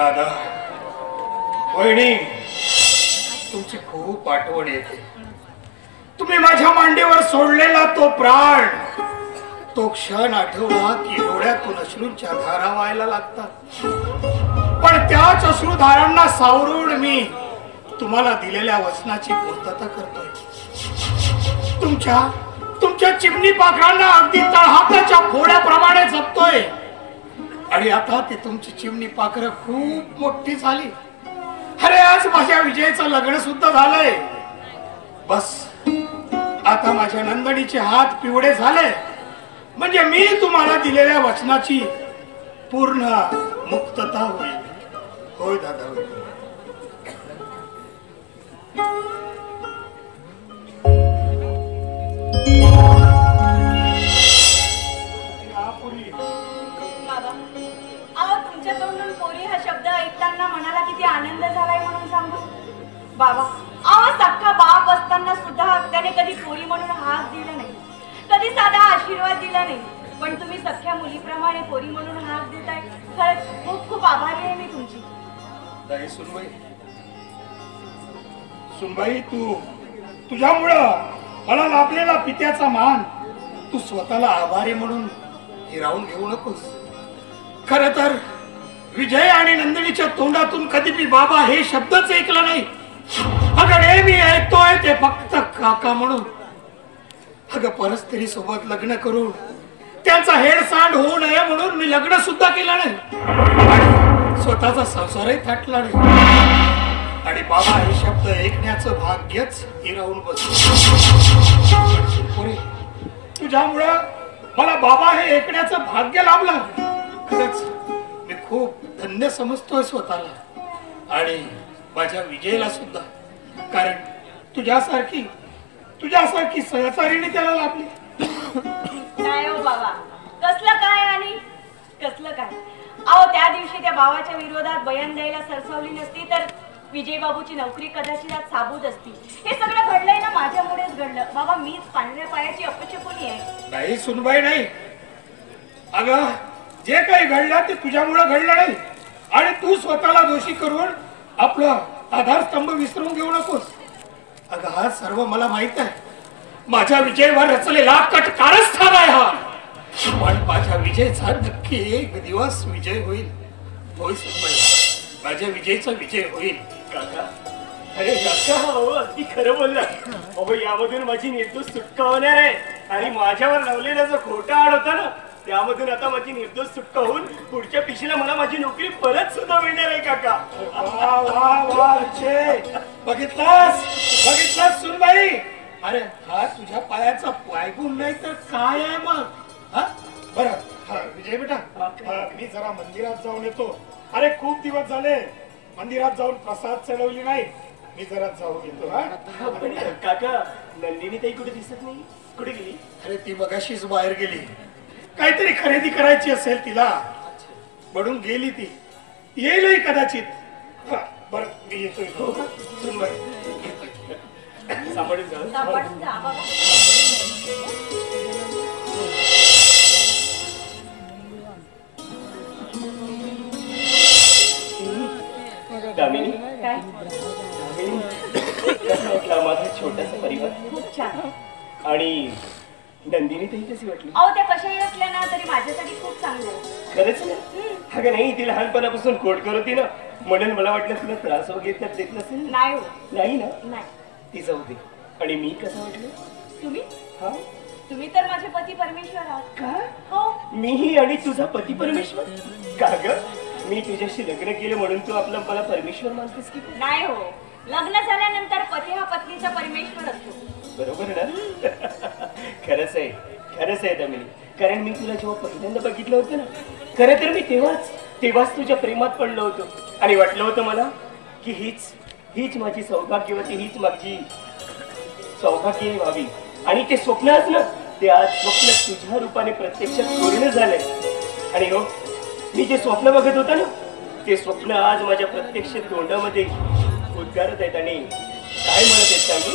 दादा वहिनी तुमची खूप आठवण येते. तुम्ही माझ्या मांडीवर सोडलेला तो प्राण, तो क्षण आठवला की डोळ्यातून अश्रूंच्या धारा व्हायला लागतात. पण त्याच अश्रुधारांना सावरून मी तुम्हाला दिलेल्या वचनाची पूर्तता करतोय. तुमच्या चिमणी पाखरांना अगदी तळहाताच्या फोड्याप्रमाणे जपतोय. आणि आता ती तुमची चिमणी पाखरं खूप मोठी झाली. अरे आज माझ्या विजयचं लग्न सुद्धा झालंय. बस आता माझ्या नंदनीचे हात पिवळे झाले म्हणजे मी तुम्हाला दिलेल्या वचनाची पूर्ण मुक्तता होईल. होय दादा होईल. तुमच्या तोंडून पोरी हा शब्द ऐकताना मनाला किती आनंद झालाय म्हणून सांगू. बाबा सख्खा बाप असताना सुद्धा त्याने कधी पोरी म्हणून हाक दिला नाही, कधी साधा आशीर्वाद दिला नाही. पण तुम्ही सख्ख्या मुलीप्रमाणे पोरी म्हणून हाक देताय. खरंच खूप खूप आभारी आहे मी तुमची. सुनबाई तुझ्यामुळं मला लाभलेला पित्याचा मान तू स्वतःला आभारी म्हणून हिरावून घेऊ नकोस. खर तर विजय आणि नंदिनीच्या तोंडातून कधी मी बाबा हे शब्दच ऐकला नाही. अगं नेहमी ऐकतोय ते फक्त काका म्हणून. अगं परस्त्री सोबत लग्न करून त्यांचा हेळसांड होऊ नये म्हणून मी लग्न सुद्धा केलं नाही आणि स्वतःचा संसारही थाटला नाही. आणि बाबा हे शब्द ऐकण्याचं भाग्यच हिरावून बसलो. तुझ्यामुळं मला बाबा हे ऐकण्याचं भाग्य लाभलं. खरंच मी खूप धन्य समजतोय स्वतःला आणि माझ्या विजयला सुद्धा. कारण तुझ्यासारखी सहचारीने त्याला लाभली. नाही हो बाबा, कसलं काय आणि कसलं काय. त्या दिवशी त्या भावाच्या विरोधात बयान द्यायला सरसावली नसती तर विजय बाबूची नोकरी कदाचित आज साबूत असती. हे सगळं घडलंय ना माझ्यामुळेच घडलं बाबा. मीच पांढऱ्या पायाची अपशकुनी आहे. नाही सुनबाई नाही. अगं जे काही घडलं ते तुझ्यामुळे घडलं नाही आणि तू स्वतःला दोषी करून आपलं आधारस्तंभ विसरून घेऊ नकोस. अगं हा सर्व मला माहित आहे. माझ्या विजयवर रचलेला कट कारस्थान आहे हा. पण माझ्या विजयचा नक्की एक दिवस विजय होईल. होय सुनबाई, माझ्या विजयचा विजय होईल. काका अरे काका अगदी खरं बोलला. यामधून माझी निर्दोष सुटका होणार आहे आणि माझ्यावर लावलेला जो खोटा आड होता ना त्यामधून आता माझी निर्दोष सुटका होऊन पुढच्या पिशीला मला माझी नोकरी परत सुद्धा मिळणार आहे काका. बघितलास सुनबाई. अरे हा तुझ्या पायाचा पायगुण नाही तर काय आहे मग. बरं विजय बेटा मी जरा मंदिरात जाऊन येतो. अरे खूप दिवस झाले मंदिरात जाऊन प्रसाद चढवली नाही. मी जरा जाऊन येतो. काका नंदिनी ताई कुठे दिसत नाही. कुठे गेली. अरे ती मगाशीच बाहेर गेली. काहीतरी खरेदी करायची असेल तिला म्हणून गेली. ती येईलही कदाचित. बरं मी येतो. सांभाळून जा बाबा. दामिनी काय कसा वाटला माझा छोटासा परिवार. खूप छान. आणि नंदिनी ताई कशी वाटली. त्या कशाही असल्या ना तरी माझ्यासाठी खूप चांगलं. खरंच ना. अगं नाही ती लहानपणापासून खोड करत होती ना म्हणून मला वाटलं तुला त्रास वगैरे देत नसेल. नाही नाही ना. नाही ती जाऊ दे. आणि मी कसं वाटलं. तुम्ही तर माझे पती परमेश्वर आहात. का. हो मीही आणि तुझा पती परमेश्वर. का ग मी तुझ्याशी लग्न केलं म्हणून तू मला परमेश्वर मानतेस की. नाही हो, लग्न झाल्यानंतर पती हा पत्नीचा परमेश्वर असतो. बरोबर ना. खरंच आहे दामिनी. कारण मी तुला जेव्हा पहिल्यांदा बघितलं होतं ना खरं तर मी तेव्हाच तुझ्या प्रेमात पडलो होतो आणि वाटलं होतं मला की हीच माझी सौभाग्यवती, हीच माझी सौभाग्यवती व्हावी. आणि ते स्वप्नच ना ते आज स्वप्न तुझ्या रूपाने प्रत्यक्षात पूर्ण झालंय. आणि हो मी जे स्वप्न बघत होतं ना ते स्वप्न आज माझ्या प्रत्यक्ष तोंडामध्ये उद्गारत आहेत. आणि काय म्हणत आहेत सांगू.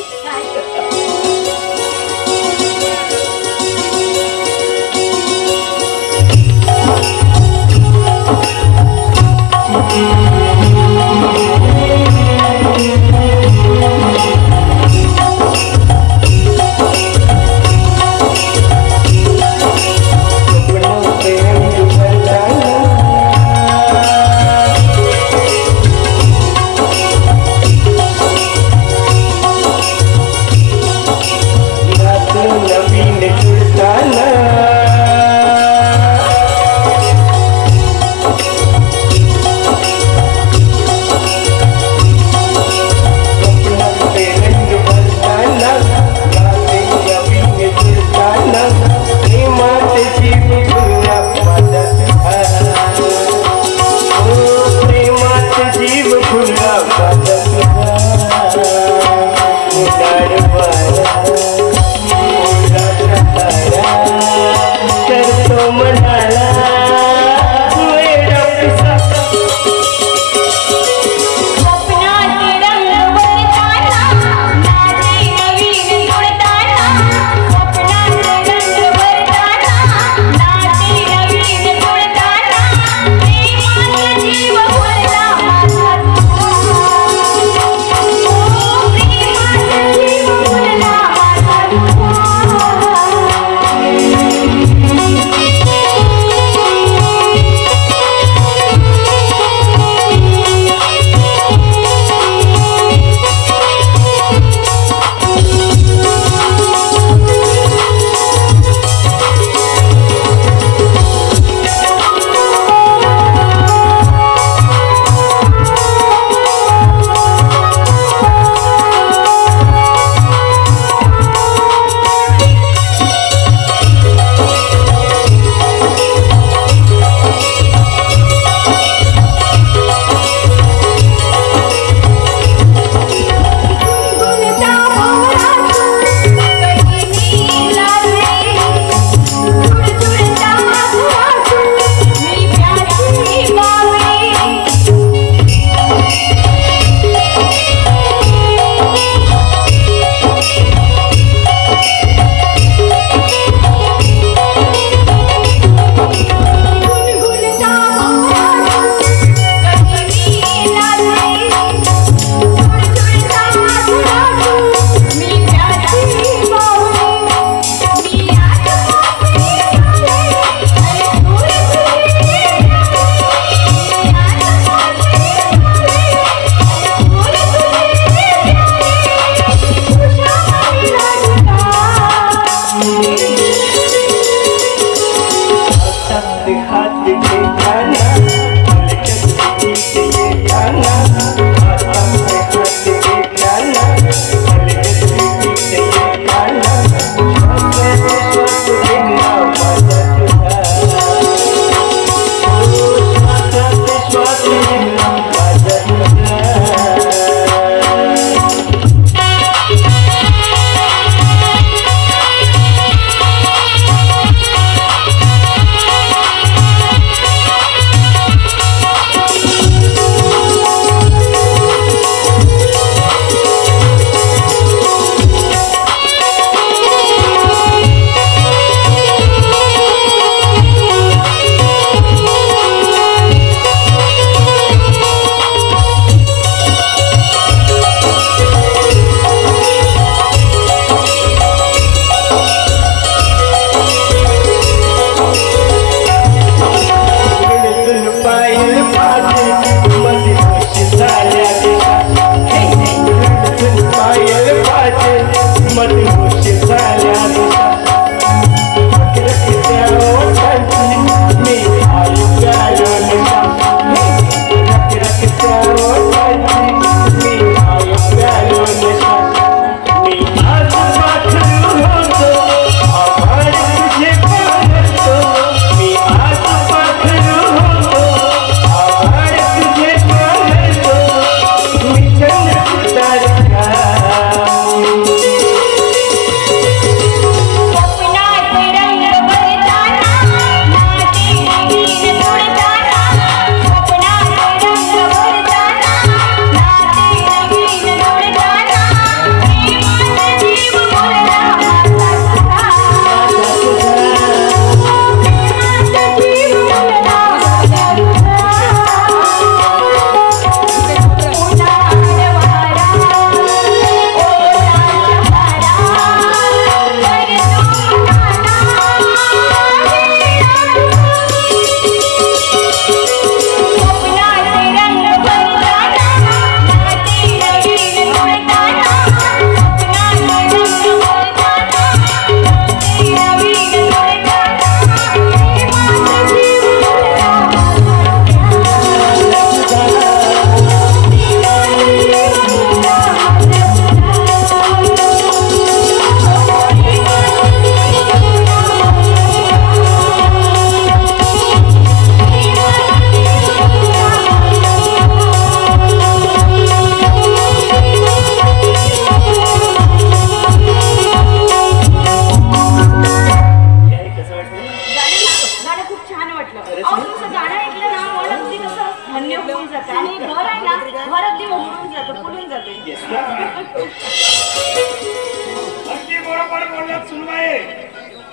ऐकत सुनवाये,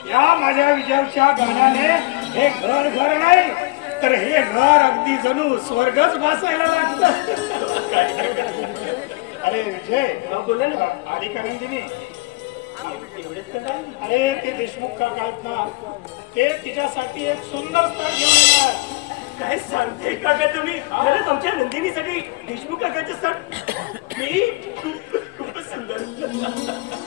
या माझ्या विजयच्या गाण्याने हे घर घर नाही तर हे घर अगदी जणू स्वर्गच भासायला लागतं. अरे विजय, बोला ना. आली का नंदिनी? एवढेच तर काय? अरे ते देशमुख काका आहेत ना, ते तिच्यासाठी एक सुंदर स्थळ घेऊन येणार. काय सांगते काका तुम्ही? खरंच आमच्या नंदिनीसाठी देशमुख काकाचे सण मी खूपच सुंदर.